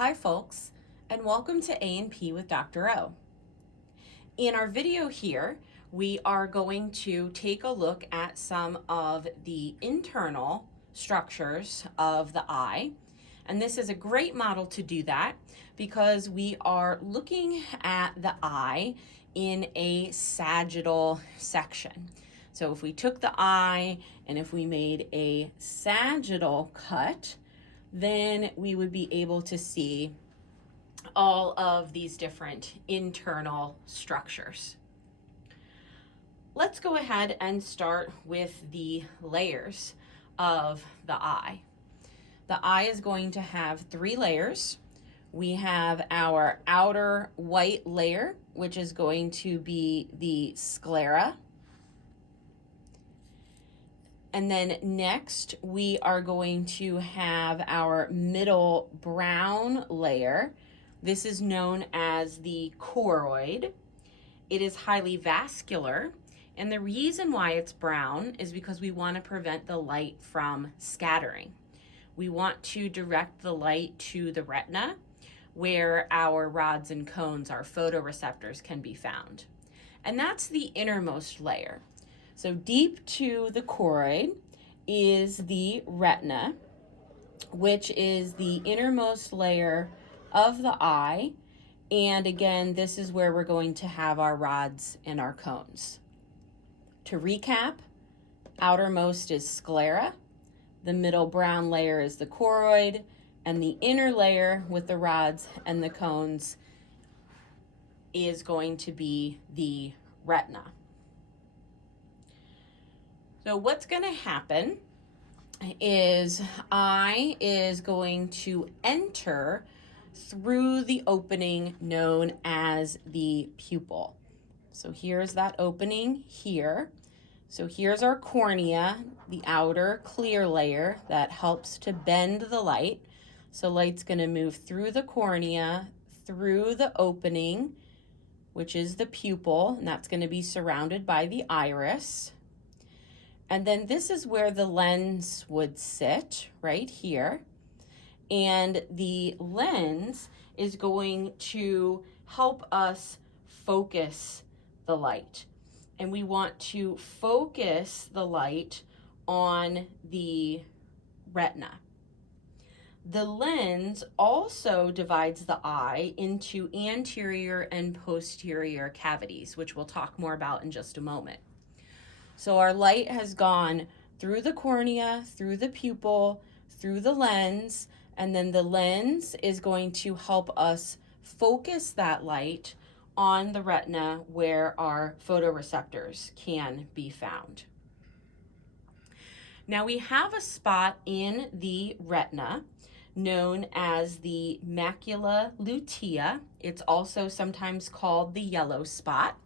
Hi folks, and welcome to A&P with Dr. O. In our video here, we are going to take a look at some of the internal structures of the eye. And this is a great model to do that because we are looking at the eye in a sagittal section. So if we took the eye and if we made a sagittal cut, then we would be able to see all of these different internal structures. Let's go ahead and start with the layers of the eye. The eye is going to have 3 layers. We have our outer white layer, which is going to be the sclera. And then next, we are going to have our middle brown layer. This is known as the choroid. It is highly vascular, and the reason why it's brown is because we want to prevent the light from scattering. We want to direct the light to the retina, where our rods and cones, our photoreceptors, can be found. And that's the innermost layer. So deep to the choroid is the retina, which is the innermost layer of the eye. And again, this is where we're going to have our rods and our cones. To recap, outermost is sclera, the middle brown layer is the choroid, and the inner layer with the rods and the cones is going to be the retina. So what's going to happen is eye is going to enter through the opening known as the pupil. So here's that opening here. So here's our cornea, the outer clear layer that helps to bend the light. So light's going to move through the cornea, through the opening, which is the pupil, and that's going to be surrounded by the iris. And then this is where the lens would sit, right here. And the lens is going to help us focus the light. And we want to focus the light on the retina. The lens also divides the eye into anterior and posterior cavities, which we'll talk more about in just a moment. So our light has gone through the cornea, through the pupil, through the lens, and then the lens is going to help us focus that light on the retina where our photoreceptors can be found. Now we have a spot in the retina known as the macula lutea. It's also sometimes called the yellow spot.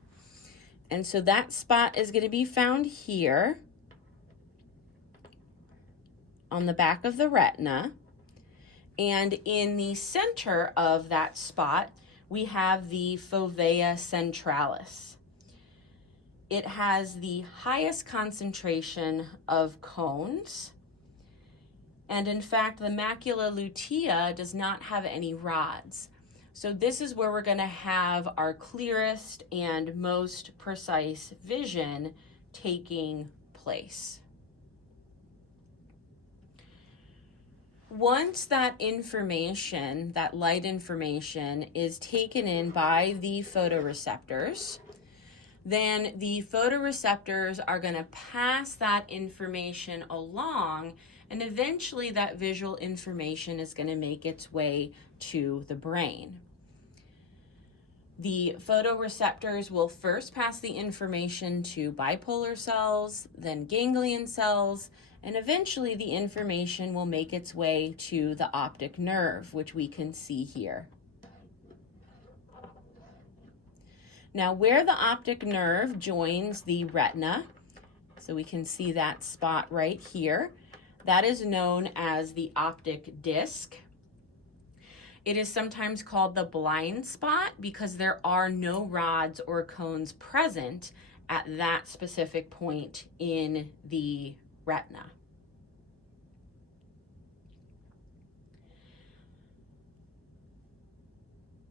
And so that spot is going to be found here on the back of the retina. And in the center of that spot, we have the fovea centralis. It has the highest concentration of cones. And in fact, the macula lutea does not have any rods. So this is where we're going to have our clearest and most precise vision taking place. Once that information, that light information, is taken in by the photoreceptors, then the photoreceptors are going to pass that information along, and eventually that visual information is going to make its way to the brain. The photoreceptors will first pass the information to bipolar cells, then ganglion cells, and eventually the information will make its way to the optic nerve, which we can see here. Now, where the optic nerve joins the retina, so we can see that spot right here, that is known as the optic disc. It is sometimes called the blind spot because there are no rods or cones present at that specific point in the retina.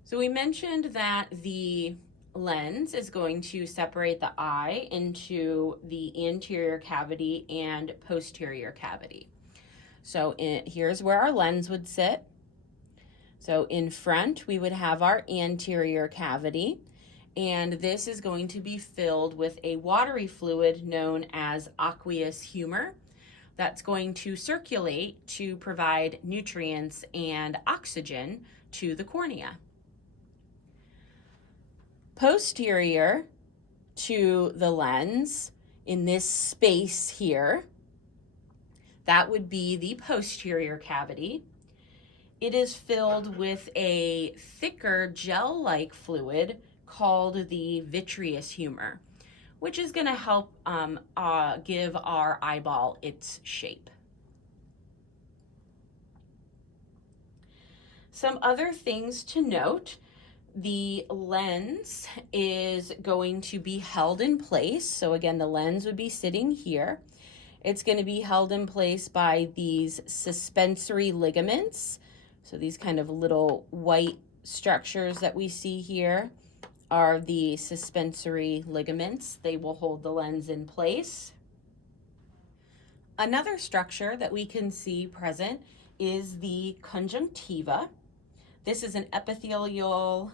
So we mentioned that the lens is going to separate the eye into the anterior cavity and posterior cavity. So here's where our lens would sit. So in front, we would have our anterior cavity, and this is going to be filled with a watery fluid known as aqueous humor that's going to circulate to provide nutrients and oxygen to the cornea. Posterior to the lens, in this space here, that would be the posterior cavity. It is filled with a thicker gel-like fluid called the vitreous humor, which is going to help give our eyeball its shape. Some other things to note: the lens is going to be held in place. So again, the lens would be sitting here. It's going to be held in place by these suspensory ligaments. So these kind of little white structures that we see here are the suspensory ligaments. They will hold the lens in place. Another structure that we can see present is the conjunctiva. This is an epithelium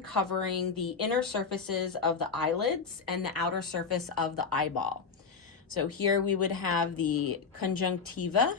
covering the inner surfaces of the eyelids and the outer surface of the eyeball. So here we would have the conjunctiva